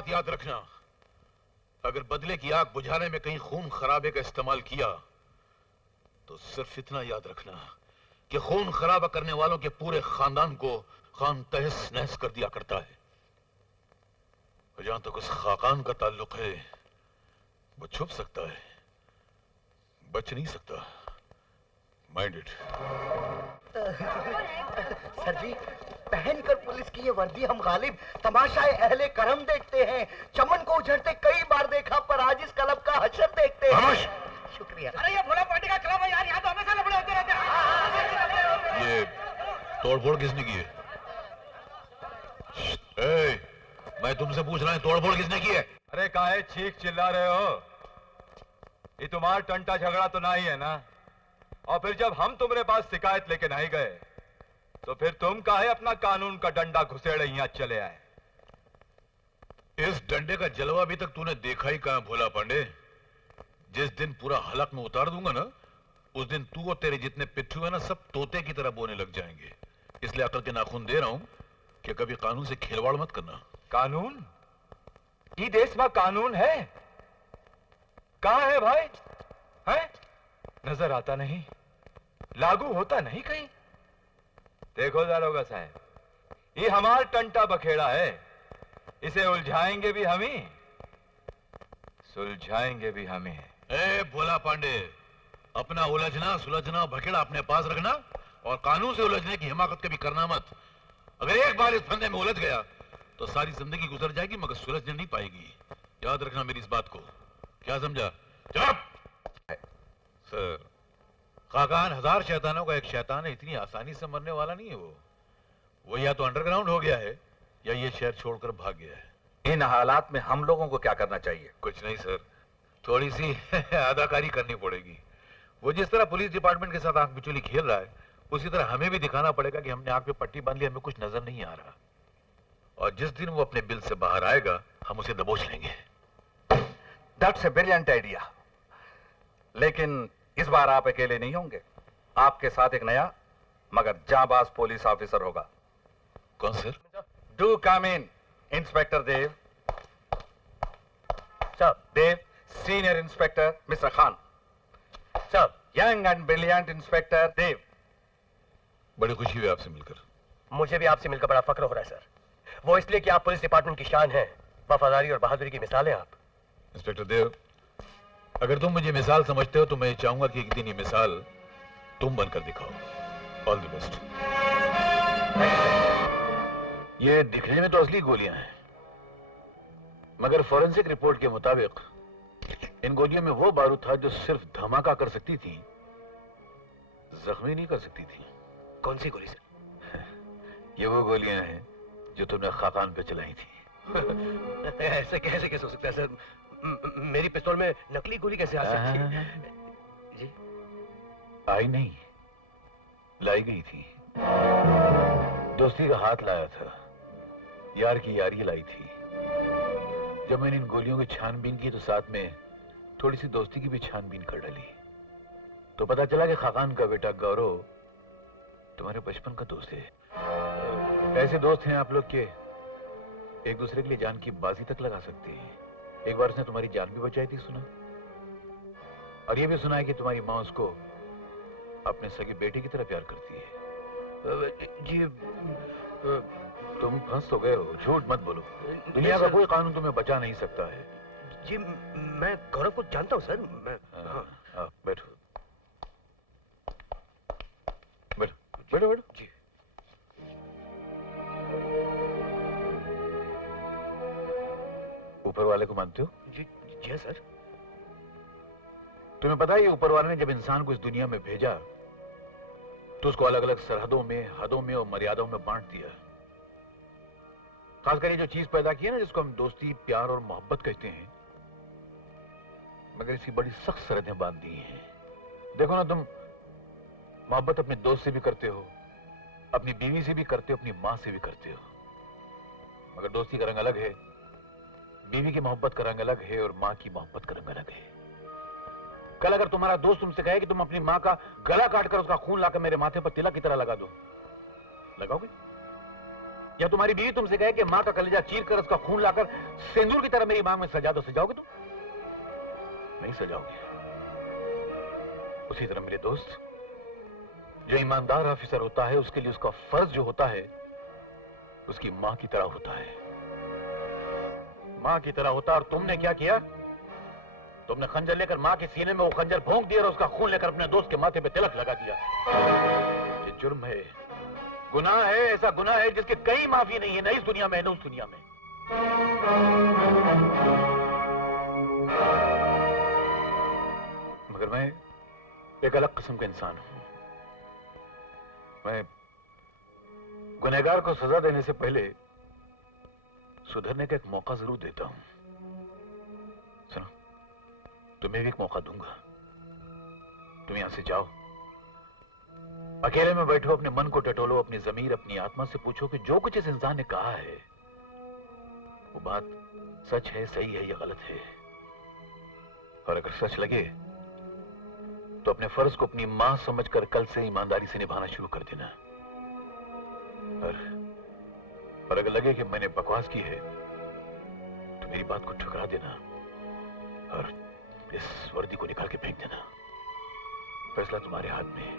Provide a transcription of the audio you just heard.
बात याद रखना, अगर बदले की आग बुझाने में कहीं खून खराबे का इस्तेमाल किया तो सिर्फ इतना याद रखना कि खून खराबा करने वालों के पूरे खानदान को खान तहस नहस कर दिया करता है। और जहां तक उस खाकान का ताल्लुक है, वो छुप सकता है, बच नहीं सकता। Mind it. सर जी, पहनकर पुलिस की ये वर्दी हम गालिब तमाशाए अहले करम देखते हैं। चमन को उजड़ते कई बार देखा, पर आज इस कलब का हशर देखते हैं। शुक्रिया। अरे ये भोला पार्टी का क्लब है यार, यहाँ तो हमेशा लफड़े होते रहते हैं। ये तोड़फोड़ किसने की है? मैं तुमसे पूछ रहा हूं, तोड़फोड़ किसने की है? अरे काहे चीख चिल्ला रहे हो? ये तुम्हारा टंटा झगड़ा तो नहीं है ना? और फिर जब हम तुम्हारे पास शिकायत लेके नहीं गए तो फिर तुम काहे अपना कानून का डंडा घुसेड़े यहाँ चले आए? इस डंडे का जलवा अभी तक तूने देखा ही कहां भोला पांडे। जिस दिन पूरा हलक में उतार दूंगा ना, उस दिन तू और तेरे जितने पिट्ठू है ना, सब तोते की तरह बोने लग जाएंगे। इसलिए अकल के नाखून दे रहा हूं कि कभी कानून से खिलवाड़ मत करना। कानून? ये देश में कानून है? कहां है भाई? है? नजर आता नहीं, लागू होता नहीं कहीं। देखो दारोगा साहब, ये हमारा टंटा बखेड़ा है, इसे उलझाएंगे भी हम ही, सुलझाएंगे भी हमें। ए भोला पांडे, अपना उलझना सुलझना बखेड़ा अपने पास रखना और कानून से उलझने की हिमाकत कभी करना मत। अगर एक बार इस फंदे में उलझ गया तो सारी जिंदगी गुजर जाएगी मगर सुलझने नहीं पाएगी। याद रखना मेरी इस बात को। क्या समझा? चुप। सर, खाकान हजार शैतानों का एक शैतान है, इतनी आसानी से मरने वाला नहीं है वो या तो अंडरग्राउंड हो गया है या ये शहर छोड़कर भाग गया है। इन हालात में हम लोगों को क्या करना चाहिए? कुछ नहीं सर, थोड़ी सी अदाकारी करनी पड़ेगी। वो जिस तरह पुलिस डिपार्टमेंट के साथ आंख बिचौली खेल रहा है, उसी तरह हमें भी दिखाना पड़ेगा कि हमने आंख पे पट्टी बांध ली, हमें कुछ नजर नहीं आ रहा। और जिस दिन वो अपने बिल से बाहर आएगा, हम उसे दबोच लेंगे। That's a brilliant idea. लेकिन इस बार आप अकेले नहीं होंगे, आपके साथ एक नया मगर जांबाज पुलिस ऑफिसर होगा। कौन sir? Do come in, inspector Dev. Sir, Dev, senior inspector mister Khan. Sir, young and brilliant inspector Dev. बड़ी खुशी हुई आपसे मिलकर। मुझे भी आपसे मिलकर बड़ा फक्र हो रहा है सर। वो इसलिए कि आप पुलिस डिपार्टमेंट की शान हैं, वफादारी और बहादुरी की मिसाल हैं आप। इंस्पेक्टर देव, अगर तुम मुझे मिसाल समझते हो तो मैं चाहूंगा कि एक दिन ये मिसाल तुम बनकर दिखाओ। All the best. ये दिखने में तो असली गोलियां हैं, मगर फॉरेंसिक रिपोर्ट के मुताबिक इन गोलियों में वो बारूद था जो सिर्फ धमाका कर सकती थी, जख्मी नहीं कर सकती थी। कौन सी गोली सर? ये वो गोलियां हैं जो तुमने खाकान पे चलाई थी। ऐसे कैसे हो सकता है सर? मेरी पिस्तौल में नकली गोली कैसे आ सकती है? जी? आई नहीं, लाई गई थी। दोस्ती का हाथ लाया था, यार की यारी लाई थी। जब मैंने इन गोलियों की छानबीन की तो साथ में थोड़ी सी दोस्ती की भी छानबीन कर डाली, तो पता चला कि खाकान का बेटा गौरव तुम्हारे बचपन का दोस्त है। ऐसे दोस्त हैं आप लोग के एक दूसरे के लिए जान की बाजी तक लगा सकते हैं। एक बार उसने तुम्हारी जान भी बचाई थी सुना, और ये भी सुना है कि तुम्हारी माँ उसको अपने सगे बेटे की तरह प्यार करती है। जी तुम फंस तो गए हो, झूठ मत बोलो। दुनिया का कोई कानून तुम्हें बचा नहीं सकता है। जी मैं गौरव को जानता हूँ सर। मैं बैठो बैठो बैठो बैठो। जी ऊपर वाले को मानते हो? जी जी सर। तुम्हें पता है, ऊपर वाले ने जब इंसान को इस दुनिया में भेजा तो उसको अलग अलग सरहदों में, हदों में और मर्यादाओं में बांट दिया। खासकर ये जो चीज पैदा की है ना, जिसको हम दोस्ती, प्यार और मोहब्बत कहते हैं, मगर इसकी बड़ी सख्त सरहदें बांध दी हैं। देखो ना, तुम मोहब्बत अपने दोस्त से भी करते हो, अपनी बीवी से भी करते हो, अपनी मां से भी करते हो, मगर दोस्ती का रंग अलग है, बीवी की मोहब्बत का रंग अलग है और मां की मोहब्बत का रंग अलग है। कल अगर तुम्हारा दोस्त तुमसे कहे कि तुम अपनी मां का गला काटकर उसका खून लाकर मेरे माथे पर तिलक की तरह लगा दो, लगाओगे? या तुम्हारी बीवी तुमसे कहे कि मां का कलेजा चीर कर उसका खून लाकर सिंदूर की तरह मेरी मांग में सजा दो, सजाओगे तुम? नहीं सजाओगे। उसी तरह मेरे दोस्त, जो ईमानदार ऑफिसर होता है उसके लिए उसका फर्ज जो होता है उसकी मां की तरह होता है, मां की तरह होता। और तुमने क्या किया? तुमने खंजर लेकर मां के सीने में वो खंजर भोंक दिया और उसका खून लेकर अपने दोस्त के माथे पे तिलक लगा दिया। ये जुर्म है, गुनाह है, ऐसा गुनाह है जिसके कहीं माफी नहीं है, न इस दुनिया में न उस दुनिया में। मगर मैं एक अलग किस्म का इंसान हूं। मैं गुनहगार को सजा देने से पहले सुधरने का एक मौका जरूर देता हूं। सुनो, तुम्हें भी एक मौका दूंगा। तुम यहां से जाओ, अकेले में बैठो, अपने मन को टटोलो, अपनी जमीर, अपनी आत्मा से पूछो कि जो कुछ इस इंसान ने कहा है वो बात सच है, सही है या गलत है। और अगर सच लगे तो अपने फर्ज को अपनी मां समझकर कल से ईमानदारी से निभाना शुरू कर देना। और अगर लगे कि मैंने बकवास की है तो मेरी बात को ठुकरा देना और इस वर्दी को निकाल के फेंक देना। फैसला तुम्हारे हाथ में है।